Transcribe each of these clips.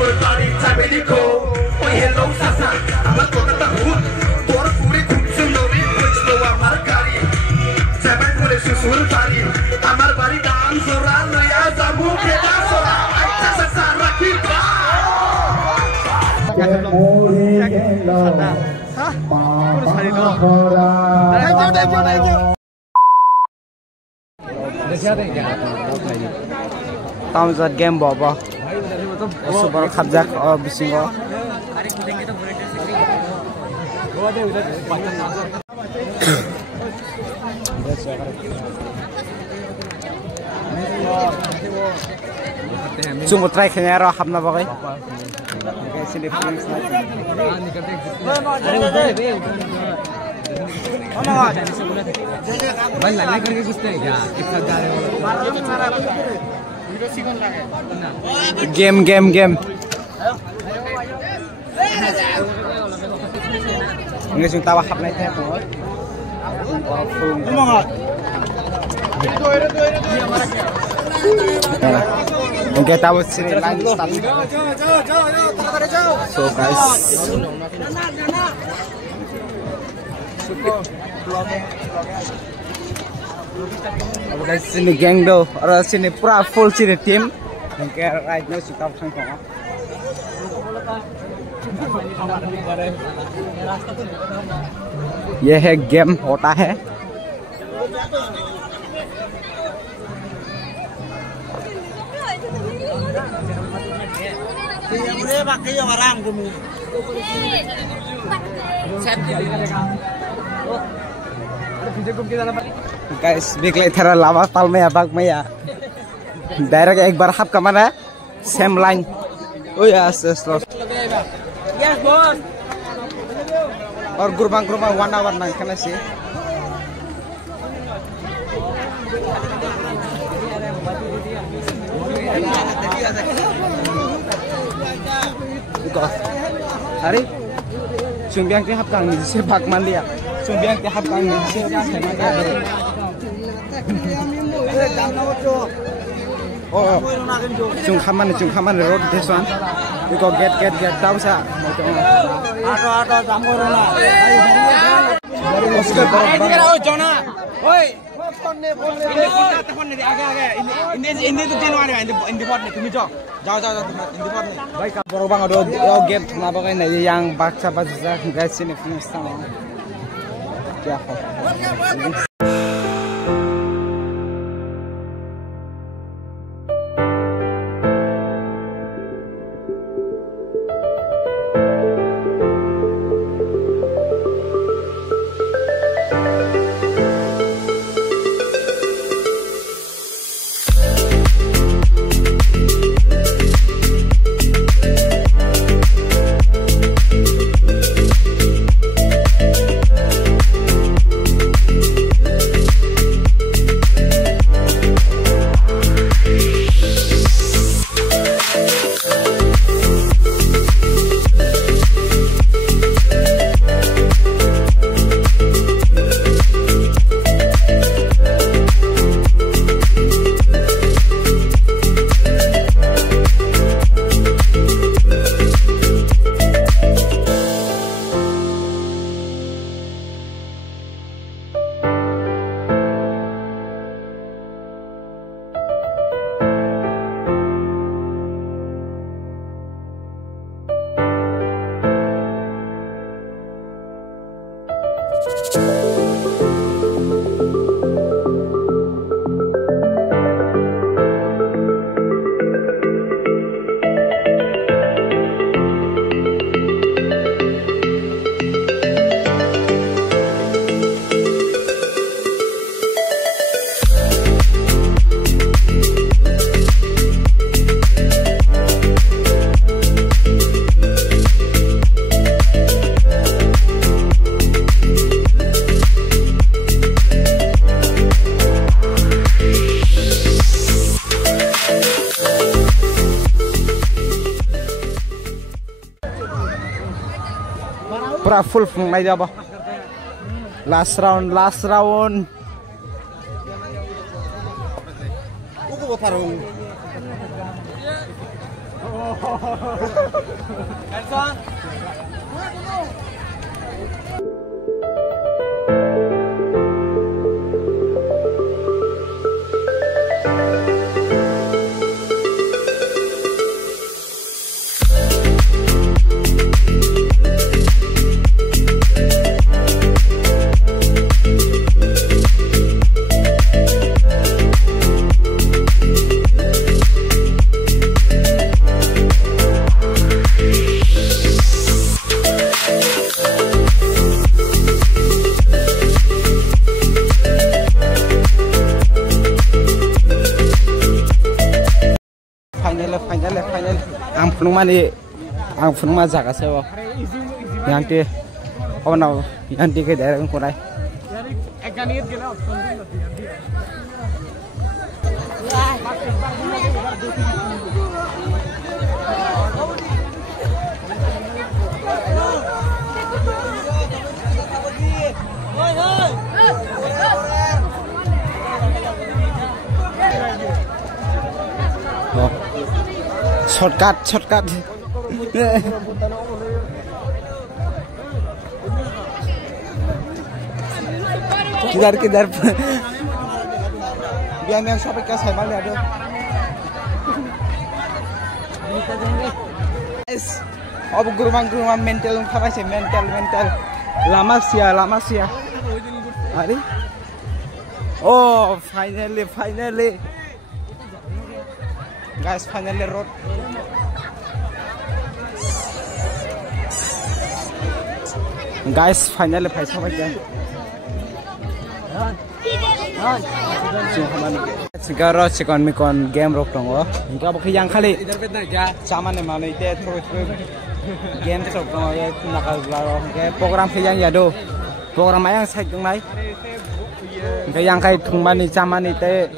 Sultani Tabelico, Oi hello Sasa, Amar Kota Tahut, Tor Puri Kutsun Dori, Puistoa Markari, Japan Puri Sultani, Amar Bari Dam Soran, Noya Zamu Keda Sora, Aita Sasa Rakita. Hah? Kurus hari doang. Thank you. Tam zat game baba. Super khajak bisingo. Sungguh try kena roh hamna bagai. Sini Phoenix lagi. Game. Nggak sih tawa hap naik ya tuh. Oke, tahu sini lagi start. So guys. अब guys sini geng do, और sini पूरा full sini team. Oke, right now kita pasang kok. ये है गेम होता है. Guys, बिकले थरा लावा पाल में बाग में या डायरेक्ट एक बार हाफ का माना same line. Oh yes, yes boss. और गुरबांग 1 hour नाइन खाना से. Hari Sumbiang ti hap kang ni se bak man dia. Sumbiang ti hap kang ni se bak man dia. Oh, chung khaman road this one. We go get down sa. Ato jamorona. Oscar oh Jona. Oi. Ini tuh Januari ini pot nih, kami jauh ini pot nih. Baik, baru bang ada game kenapa kan yang baca guys ini finish sama. Ya. Pura full naik apa? Last round. Final. Ang punuma jaga sewa. Yang ti, oh no, yang ti ke daerah kurai. Shortcut. Kiधर biar yang sampai ke saya malah ada. Ob gurumang mental mental. Lama sia. Hari. Oh, finally. Guys, finally road. Guys, finally paisa baca. Sekarang cikon mikon game rock tongo. Ingka bukti yang kali. Sama nih mana itu terus game rock tongo ya nakal laro. Program yang yado. Program yang saya tungai. Ingka yang kai tungmani sama nih te.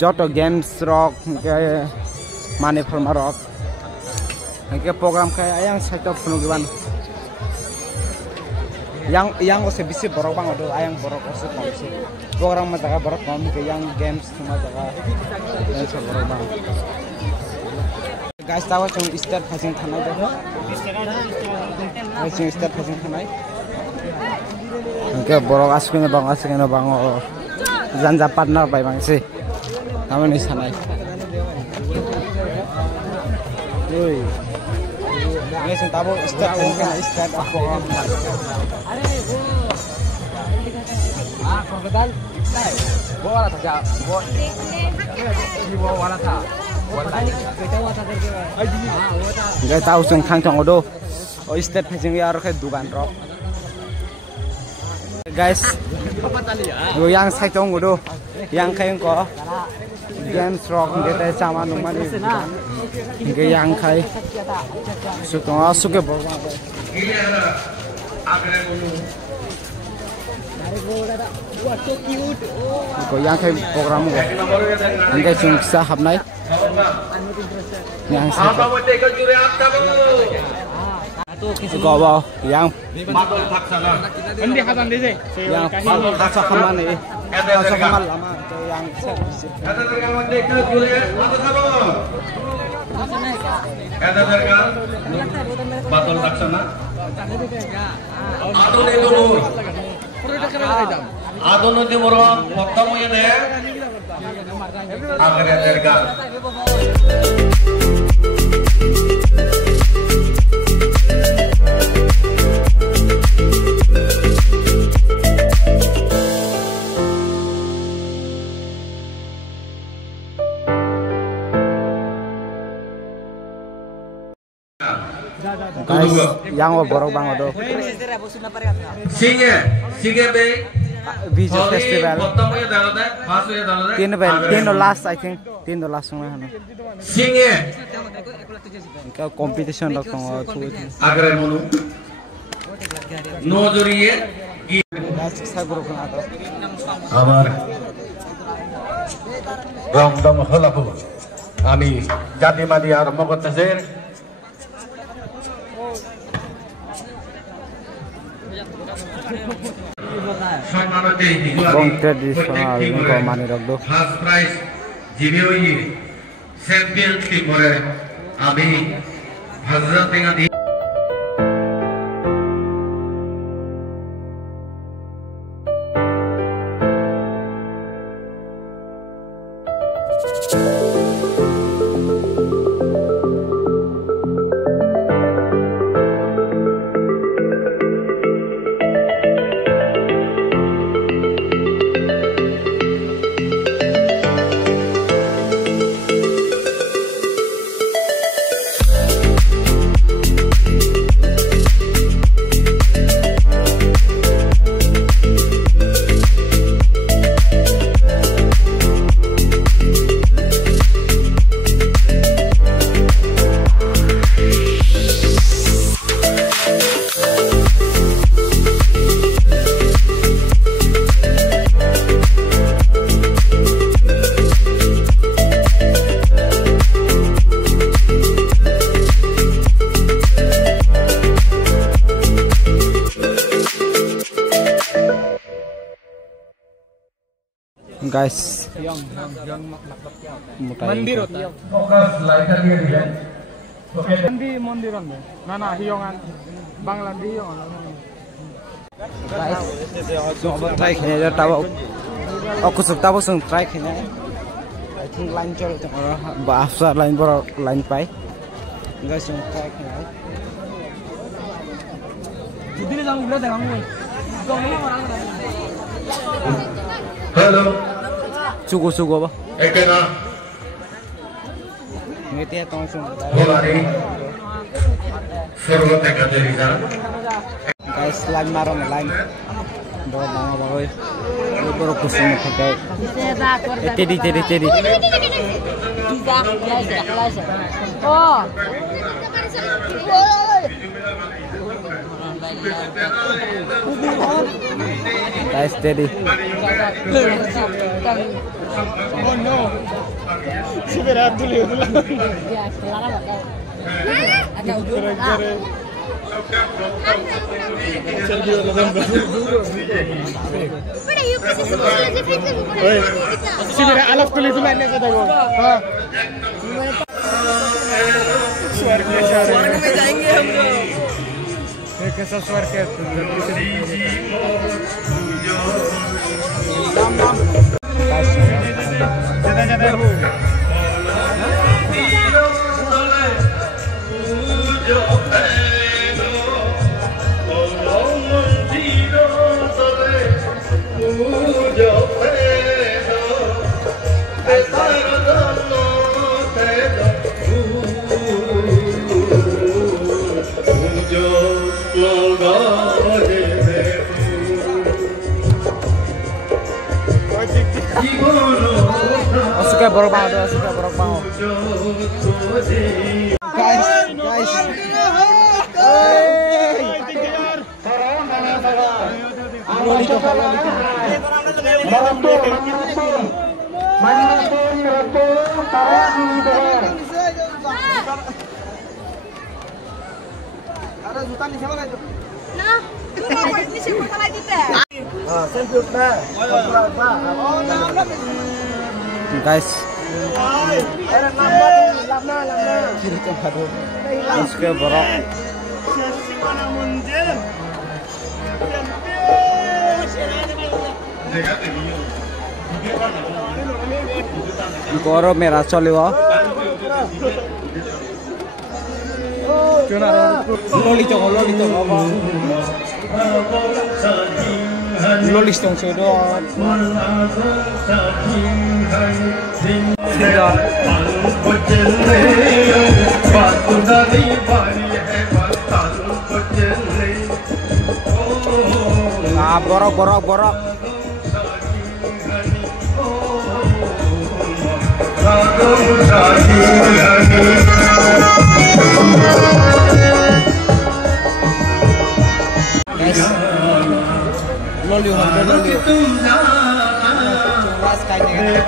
Joto games rock kayak money from rock kayak program kayak yang saya penugasan yang usah bisa borok bang atau ayang borok usah komisi program macam borok kom kayak yang games cuma jaga yang saya borok bang guys tahu cuma start passing tanah jaga cuma start passing tanah kayak borok asuknya bang janja partner by bang sih Nama ni sanai. Oi. Ini sentabo start apa? Korban. Bola saja. Bola ta. Enggak tahu sung kang odo. Oh start passing ya ke dugan rock. Guys. Yo yang saya tunggu do. Yang kayak ko. Games rock kita sama nomor ini, kita yang kai, suka bawa. Kau yang kai program ko, kita cuma sahab naik. Yang sahab. Kau bawa yang. Yang paksa kaman ni. Paksa kaman lama. Yang Kata terkawan dekat Juliet atau sama? Kata terkawan Batul Taksana Adun itu Adun itu murah Waktu ya deh Akhirnya terkawan Guys, yang borok bang odo. Singe be. Video festival. Tiga last I think. Tiga last semua hano. Singe. Kau competition loh kau tu. Agar mulu. No juriye. Guys, saya borok bang odo. Amar. Rangdam halapu. Ami jadi madi armo kota ser. Bong tradisional kau mani rok do. First prize jibioi champion team more अभी हजरत ने guys मंदिर होता है मंदिर ना ना हियोंgan Banglan hiyoंgan guys coba try kayaknya tahu aku suka tahu sung try kayaknya I think line chol bahasa line bro line pai guys sung try kayaknya jadi jangan bilang dengan kamu hello sugo ba एकेना ngiti ya tong sung होलारी सर्वते कतेरिजा guys line marong line do bang bagoy bro kusum pakai tedi oh guys tedi oh no sebenarnya dulu ya kelara bakal ada ujung Pero yo pues eso es efecto si mira alaf kulit itu lainnya kata gue हाँ स्वर्ग में जाएंगे हम लोग कैसा स्वर्ग है suka borok banget guys ada juta nih siapa itu Nah, ini siapa kalah kita? guys suka borok goro merah cholibo loli chong loli chong sedo borok guys loli was kayaknya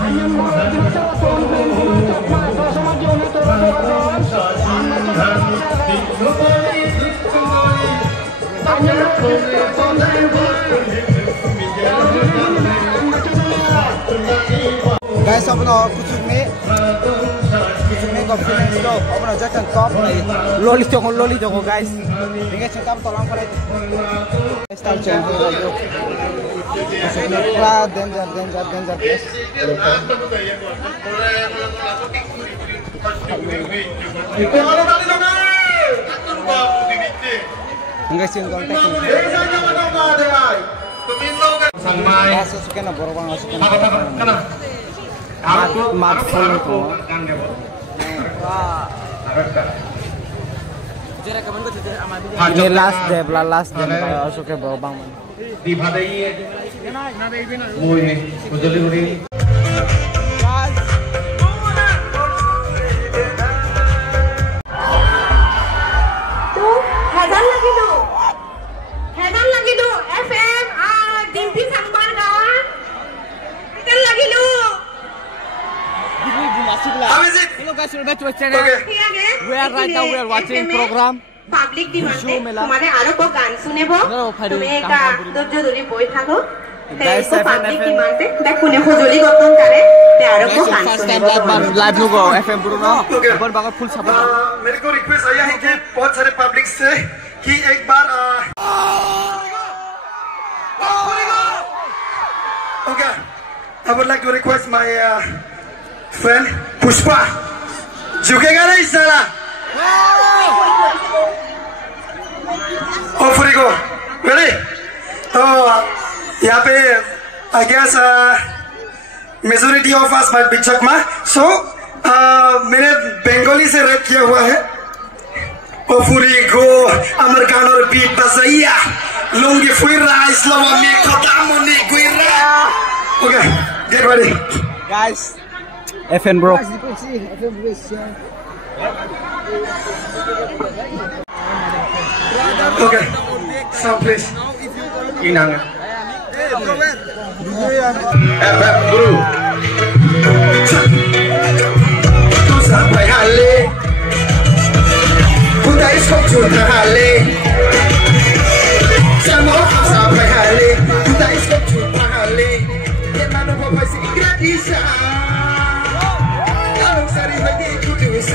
Ayam kusukni ko feelings lo obna jakan top loli toko guys dinga cakap tolong pada start channel lo danger guys enggak sih kontak suka na borobang suka na mat phone ko ini last day suka borobang di bhadai mui ujoli guri Hello guys, welcome to our channel. We are right now watching program. Public dimande তোমারে আরো কো গান শুনেবো তুমি একা ধৈর্য ধরে বই থাকো Guys, public dimande দেখো নে হজলি গতন করে তে আরো কো গান শুনেবো लाइव नु गो FM ब्रूनो ऊपर बागा फुल सपोर्ट मेरे को रिक्वेस्ट आया है कि बहुत सारे पब्लिक से कि एक बार okay, I would like to request my friend Pushpa झुकेगा नहीं साला Oh, Furigo, ready? तो यहाँ पे I guess majority of us might be Chakma, so मैंने बंगाली से रैप किया हुआ है Oh, Furigo, Americano repeat basaya, longi fuira, Islami kotamoni guira. Okay, get ready, guys. FN bro. Okay, sound please. Inang. FM Guru. Tu sampai hale. Puta iskop juta hale. Semua sampai hale. Puta iskop juta hale. Kemana bapak si gratis. Kalau sari bagi kudus.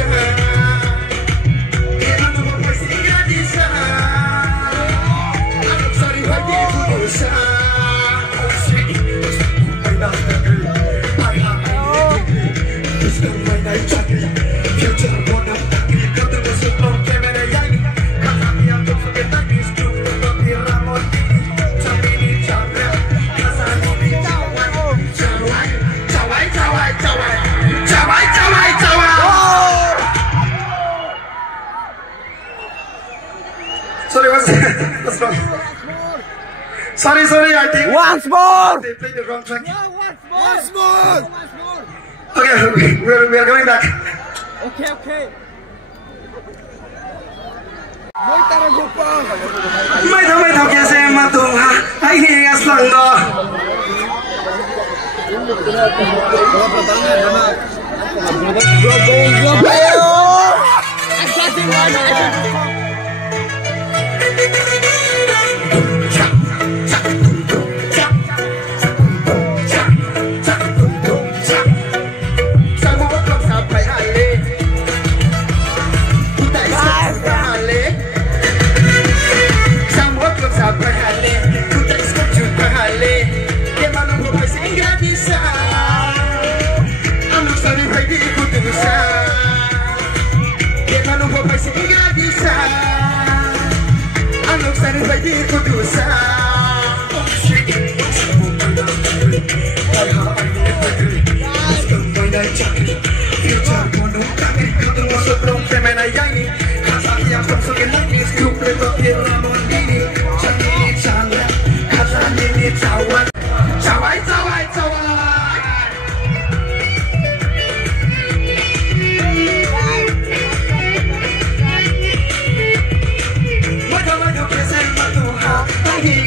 Sorry, what's wrong? Sorry, I think Once more. they played the wrong track. Once more. Okay, we are going back. Okay. Mai thao कैसे मैं तुम्हा आई ही असलंग दो He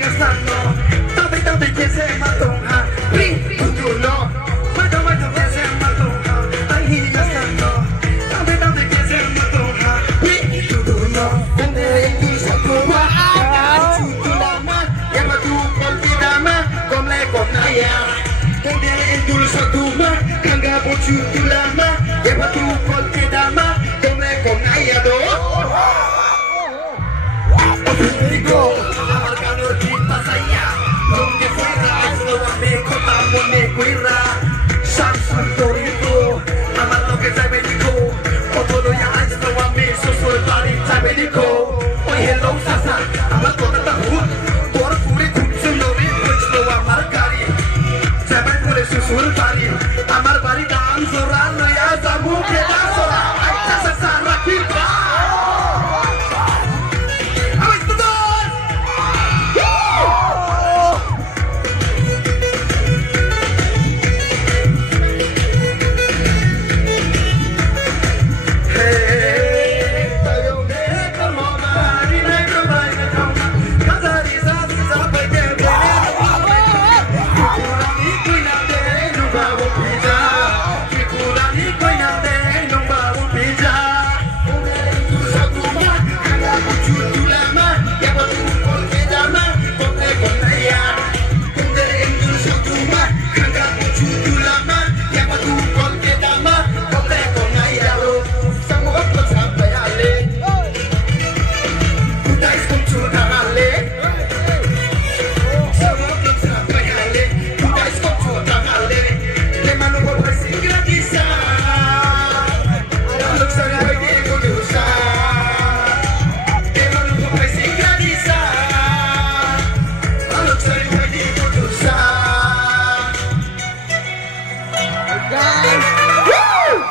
cucu lama, ya batu kol kedama, kome kongayado. Go, amar kanur kita saya, kome fuera, semua me kota mone kuira, Samsung Torito, amar lo que sabe digo, todo ya hay semua me susul tadi sabe digo, oi hello sasa, amar kota tahu, tor puri kucing dori, kuch lo amar kari, sabe puri susul tadi, amar bari dam soran lo ya sabu ke dasora, aja sasa rakita.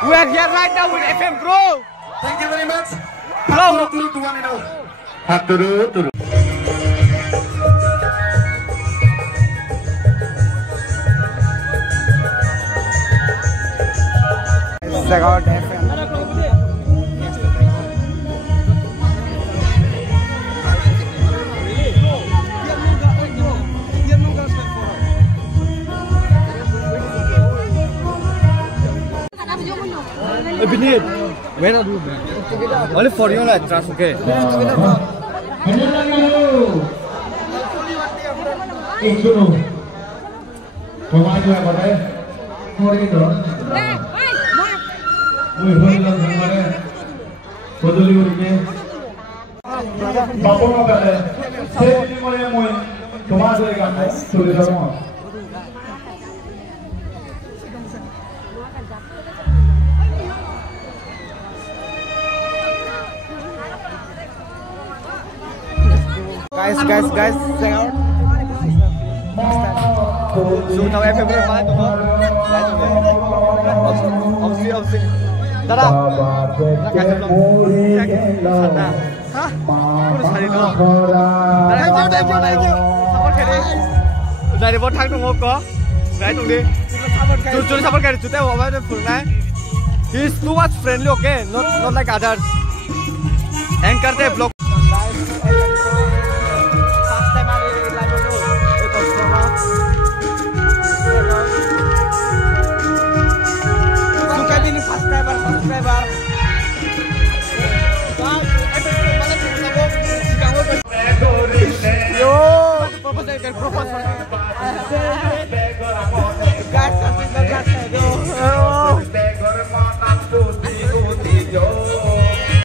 We are here right now with FM Crew. Thank you very much. Hello. Turu tuan itu. Turu. Check out FM. Beneath. Where are you? Only for you, like trust, okay? Guys, check out. So now FM Crew mana tu? Opsi. Dada. Kasih belum? Check. Sana. Hah? Kurus hari tu. Thank you. Support kiri. Dari bawah thang tu ngoko. Dari tu ni. Jujur support kiri. Jute bawa tu full naik. He is too much friendly, okay? Not like others. Anchor de vlog. Subscriber. Yo, propose.